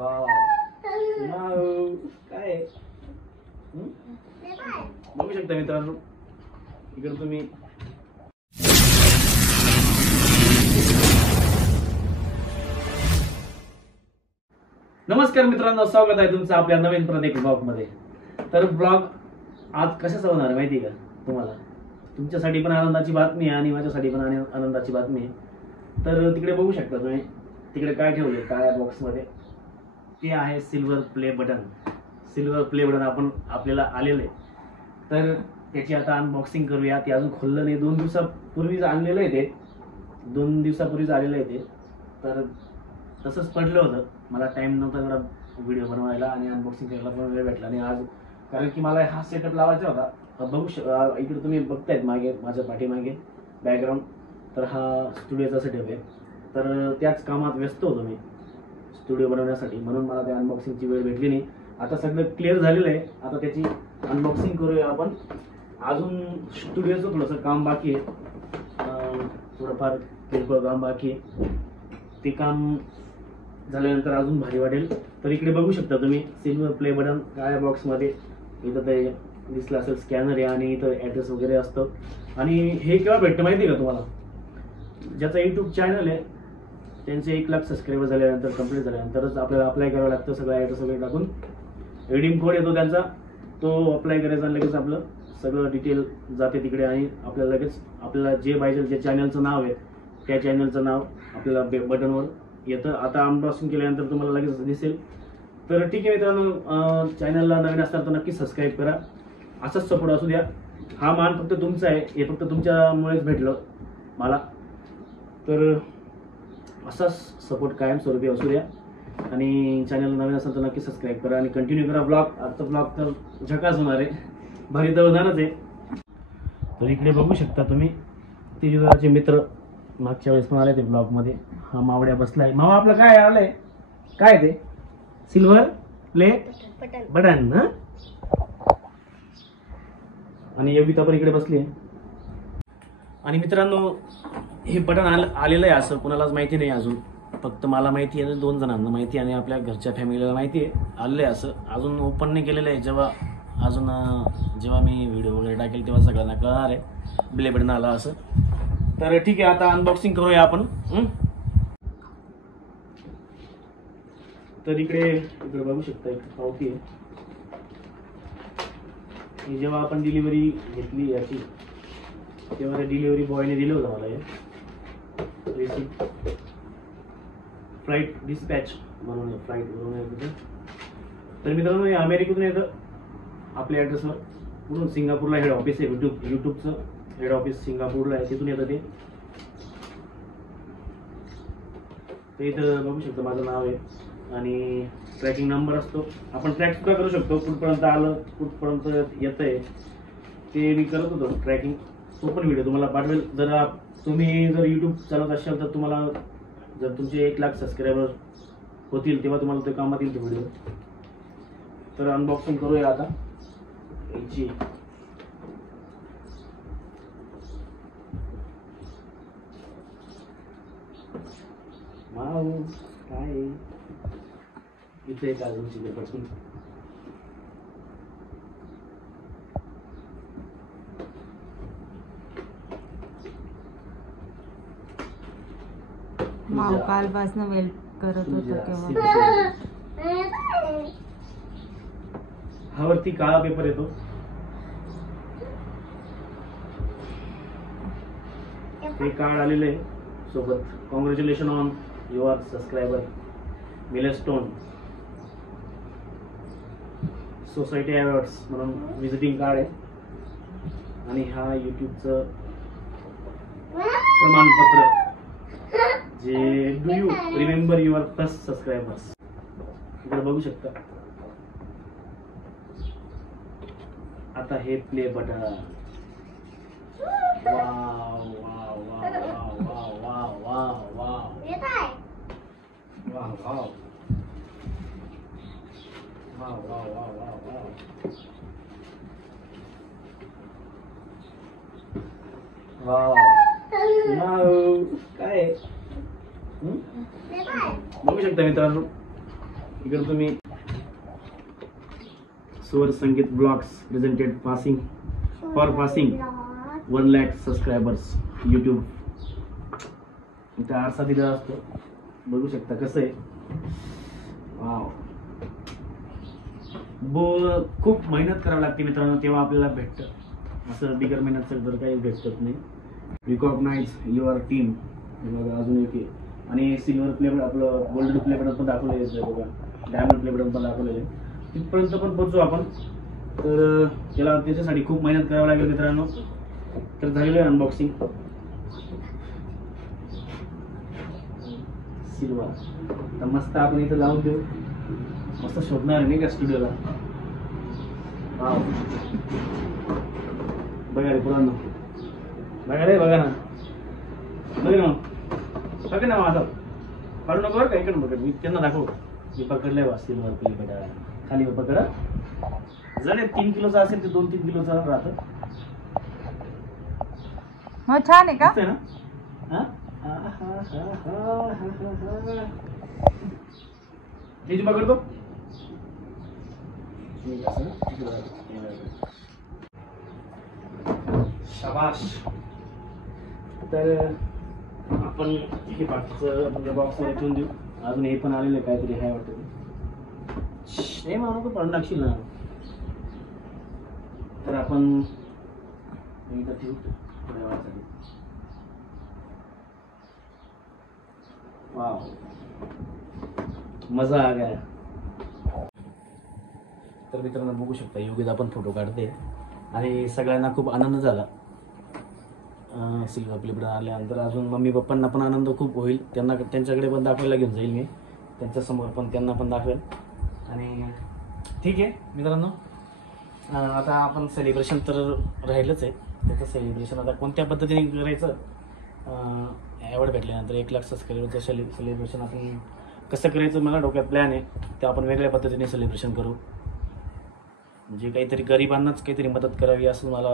Wow wow काय बघू शकता मित्रांनो इकडे तुम्ही नमस्कार मित्रांनो, स्वागत आहे तुमचं आपल्या नवीन प्रत्येक ब्लॉग मध्ये। तर ब्लॉग आज कशाचा होणार आहे माहिती आहे का तुम्हाला? तुमच्यासाठी पण आनंदाची बातमी आहे आणि माझ्यासाठी पण आनंदाची बातमी आहे। तर तिकडे बघू शकता तुम्ही, तिकडे काय ठेवले काळ्या बॉक्स मध्ये, ते आहे silver play button. Silver play button आपल्याला आलेलं आहे, तर त्याची आता अनबॉक्सिंग करूया। ते अजून खोललं नाही, 2 दिवसापूर्वीच आणलेलं आहे ते, 2 दिवसापूर्वीच आलेलं आहे ते। तर तसंच पडलं होतं, मला टाइम नव्हता एवढा व्हिडिओ बनवायला आणि अनबॉक्सिंग करायला पण वेळ भेटला नाही आज, कारण की मला हा सेटअप लावायचा होता। बघू इकडे तुम्ही बघतायत मागे माझ्या पाठीमागे बॅकग्राऊंड, तर हा स्टुडिओचा सेटअप आहे। तर त्याच कामात व्यस्त होतो मी स्टुडिओ बनवण्यासाठी, म्हणून मला त्या अनबॉक्सिंगची वेळ भेटली नाही। आता सगळं क्लिअर झालेलं आहे, आता त्याची अनबॉक्सिंग करूया आपण। अजून स्टुडिओचं थोडंसं काम बाकी आहे, थोडंफार किरकोळ काम बाकी आहे, ते काम झाल्यानंतर अजून भारी वाटेल। तर इकडे बघू शकता तुम्ही सिल्वर प्ले बटन काळ्या बॉक्समध्ये, इथं ते दिसलं असेल स्कॅनर आहे आणि इथं ॲड्रेस वगैरे असतं। आणि हे केव्हा भेटतं माहिती आहे का तुम्हाला? ज्याचा यूट्यूब चॅनल आहे त्यांचे 1 लाख सबस्क्रायबर झाल्यानंतर, कंप्लीट झाल्यानंतरच आपल्याला अप्लाय करावं लागतं। सगळं ॲड्रेस वगैरे टाकून रिडीम कोड येतो त्यांचा, तो अप्लाय करायचा आणि लगेच आपलं सगळं डिटेल जाते तिकडे आणि आपल्याला लगेच आपल्याला जे पाहिजे जे चॅनलचं नाव आहे त्या चॅनलचं नाव आपल्याला बटनवर येतं। आता अनबॉक्सिंग केल्यानंतर तुम्हाला लगेच दिसेल। तर ठीक आहे मित्रांनो, चॅनलला नवीन असताना तर नक्की सबस्क्राईब करा, असाच सपोर्ट असू द्या। हा मान फक्त तुमचा आहे, हे फक्त तुमच्यामुळेच भेटलं मला, तर असाच सपोर्ट कायमस्वरूपी असू द्या। आणि चॅनलला नवीन असेल तर नक्की सबस्क्राईब करा आणि कंटिन्यू करा ब्लॉग। आजचा ब्लॉग तर झकास होणार आहे, भारी तर होणारच आहे। तर इकडे बघू शकता तुम्ही तेजूदाचे मित्र मागच्या वेळेस पण आले ते ब्लॉगमध्ये। हा मावड्या बसलाय। मावा आपलं काय आलंय, काय ते सिल्वर प्ले बटन ना, आणि योगिता पण इकडे बसली आहे। आणि मित्रांनो हे बटन आलेलं आहे असं कुणालाच माहिती नाही अजून, फक्त मला माहिती आहे, 2 जणांना माहिती आहे आणि आपल्या घरच्या फॅमिलीला माहिती आहे आलेलं आहे असं। अजून ओपन नाही केलेलं आहे, जेव्हा मी व्हिडिओ वगैरे टाकेल तेव्हा सगळ्यांना कळणार आहे प्ले बटन आला असं। तर ठीक आहे, आता अनबॉक्सिंग करूया आपण। तर इकडे बघू शकता एक पावती आहे, जेव्हा आपण डिलिव्हरी घेतली याची तेव्हा डिलिव्हरी बॉयने दिलं होतं मला हे रिसिप्ट, फ्लाईट डिस्पॅच म्हणून, फ्लाईटवरून येतं। तर मित्रांनो हे अमेरिकेतून येतं आपल्या ॲड्रेसवर, पुढून सिंगापूरला हेड ऑफिस आहे, यूट्यूबचं हेड ऑफिस सिंगापूरला आहे, तिथून येतं ते। इथं बघू शकता माझं नाव आहे आणि ट्रॅकिंग नंबर असतो, आपण ट्रॅक सुद्धा करू शकतो कुठपर्यंत आलं कुठपर्यंत येतंय ते मी करत होतो ट्रॅकिंग, तो पण व्हिडिओ तुम्हाला पाठवेल। तुम्ही जर यूट्यूब चालवत असाल तर तुम्हाला जर तुमचे 1 लाख सबस्क्रायबर होतील तेव्हा तुम्हाला ते कामात येईल तो व्हिडिओ। तर अनबॉक्सिंग करूया आता याची। वाव काय इथे एक अजून चित्रपट, माव कालपासून वेट करत होतो तेव्हा। हा वरती काळा पेपर येतो, ते कार्ड आलेलं आहे सोबत। Congratulation on your subscriber milestone society awards म्हणून विजिटिंग कार्ड आहे, आणि हा यूट्यूबचं प्रमाणपत्र, जे do you remember your first subscribers, इकडे बघू शकता। आता हे play button, wow wow wow wow wow wow wow wow wow wow wow wow wow wow wow wow काय बघू शकता मित्रांनो इकडे तुम्ही Swar Sangeet blogs presented passing 1 lakh subscribers YouTube. इथं आरसा दिला असतो, बघू शकता कसं आहे. वाव. खूप मेहनत करावी लागते मित्रांनो, तेव्हा आपल्याला भेटतं. असं बिगर मेहनत तर काही भेटत नाही. रिकॉग्नाइज युअर टीम अजून एक आहे. आणि सिल्वर प्ले आपलं गोल्डन प्ले बटन पण दाखवलेलं आहे बघा, डायमंड प्ले बटन पण दाखवलेलं आहे. तिथपर्यंत पण पोहोचू आपण. तर त्याला त्याच्यासाठी खूप मेहनत करावं लागेल मित्रांनो. तर झालेलं आहे अनबॉक्सिंग. सिल्वर तर मस्त आपण इथं लावून देऊ. मस्त शोधणार नाही का स्टुडिओला. बघा रे पुराण, बघा रे, बघा ना, बघ ना, बघ ना माझा काढू नको बरं का. इकडून बघ, मी त्यांना दाखव मी पकडलंय वा सिल्वर प्ले बटन. खाली पकडा. जर 3 किलोचा असेल तर 2-3 किलोचा राहतं. हो छान आहे का? दिसतंय ना? हा? तेजी पकडतो. शाबाश. तर आपण हे बाकीचं आपल्या बॉक्समध्ये ठेवून देऊ. अजून हे पण आलेलं आहे काहीतरी आहे वाटतं. हे म्हणून पण पडून टाकशील ना. तर आपण इथं ठेवू थोड्या वेळासाठी. वाव, मजा आ गया. तर मित्रांनो बघू शकता योगिता पण फोटो काढते आणि सगळ्यांना खूप आनंद झाला सिल्वर प्ले बटन आल्यानंतर. अजून मम्मी पप्पांना पण आनंद खूप होईल. त्यांच्याकडे पण दाखवायला घेऊन जाईल मी, त्यांच्यासमोर पण त्यांना पण दाखवेल. आणि ठीक आहे मित्रांनो, आता आपण सेलिब्रेशन तर राहिलंच आहे. त्याचं सेलिब्रेशन आता कोणत्या पद्धतीने करायचं, ॲवॉर्ड भेटल्यानंतर 1 लाख सबस्क्रायबरचं सेलिब्रेशन आपण कसं करायचं मला डोक्यात प्लॅन आहे. ते आपण वेगळ्या पद्धतीने सेलिब्रेशन करू. म्हणजे काहीतरी गरिबांनाच काहीतरी मदत करावी असं मला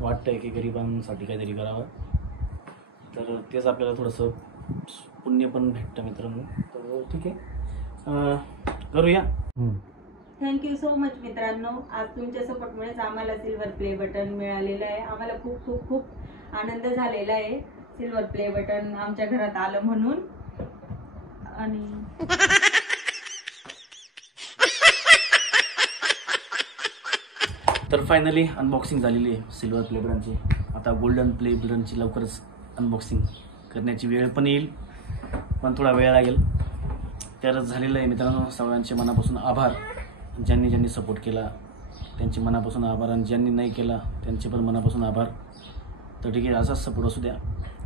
वाटतं आहे, की गरिबांसाठी काहीतरी करावं. तर तेच आपल्याला थोडंसं पुण्य पण भेटतं मित्रांनो. तर ठीक आहे, करूया. थँक्यू सो मच मित्रांनो. आज तुमच्या सपोर्टमुळेच आम्हाला सिल्वर प्ले बटन मिळालेलं आहे. आम्हाला खूप खूप खूप आनंद झालेला आहे सिल्वर प्ले बटन आमच्या घरात आलं म्हणून. आणि तर फायनली अनबॉक्सिंग झालेली आहे सिल्वर प्ले बटनची. आता गोल्डन प्ले बटनची लवकरच अनबॉक्सिंग करण्याची वेळ पण येईल, पण थोडा वेळ लागेल. तर झालेलं आहे मित्रांनो. सगळ्यांचे मनापासून आभार. ज्यांनी ज्यांनी सपोर्ट केला त्यांचे मनापासून आभार, आणि ज्यांनी नाही केला त्यांचे पण मनापासून आभार. तर ठीक आहे, असाच सपोर्ट असू द्या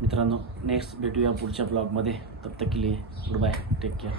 मित्रांनो. नेक्स्ट भेटूया पुढच्या ब्लॉगमध्ये. तब तक के लिए गुड बाय, टेक केअर.